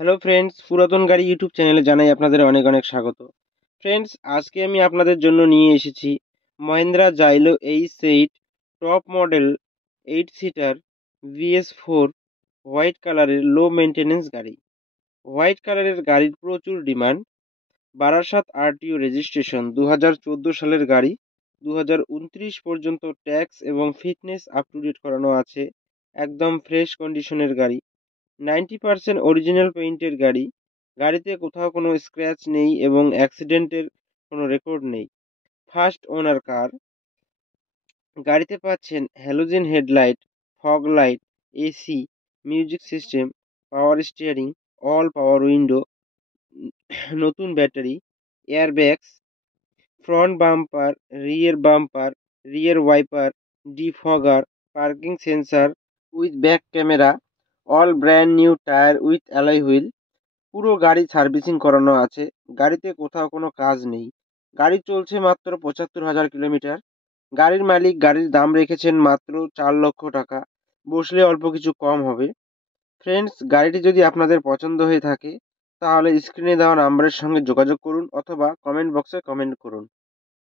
Hello friends, পুরাতন গাড়ি YouTube চ্যানেলে জানাই আপনাদের অনেক অনেক স্বাগত। ফ্রেন্ডস, আজকে আমি আপনাদের জন্য নিয়ে এসেছি মহিন্দ্রা জাইলো এইচ8 top model 8 seater VS4 white কালারের লো মেনটেন্যান্স গাড়ি। হোয়াইট কালারের গাড়ির প্রচুর ডিমান্ড। বারাসাত আরটিও রেজিস্ট্রেশন 2014 সালের গাড়ি। 2029 পর্যন্ত ট্যাক্স এবং ফিটনেস আপ টু ডেট করানো আছে। একদম ফ্রেশ কন্ডিশনের গাড়ি। 90% অরিজিনাল পেইন্টের গাড়ি। গাড়িতে কোথাও কোনো স্ক্র্যাচ নেই এবং অ্যাক্সিডেন্টের কোনো রেকর্ড নেই। First owner car. গাড়িতে পাচ্ছেন halogen headlight, fog light, AC, music system, power steering, all power window, নতুন battery, airbags, front bumper, rear wiper, defogger, parking sensor with back camera, all brand new tyre with alloy wheel. পুরো গাড়ি servicing করানো আছে। গাড়িতে কোথাও কোনো কাজ নেই। গাড়ি চলছে মাত্র ৭৫,০০০ কিলোমিটার। গাড়ির মালিক গাড়ির দাম রেখেছেন মাত্র ৪ লক্ষ টাকা। বসলে অল্প কিছু কম হবে। ফ্রেন্ডস, গাড়িটি যদি আপনাদের পছন্দ হয়ে থাকে তাহলে স্ক্রিনে দেওয়া নাম্বারের সঙ্গে যোগাযোগ করুন অথবা কমেন্ট বক্সে কমেন্ট করুন।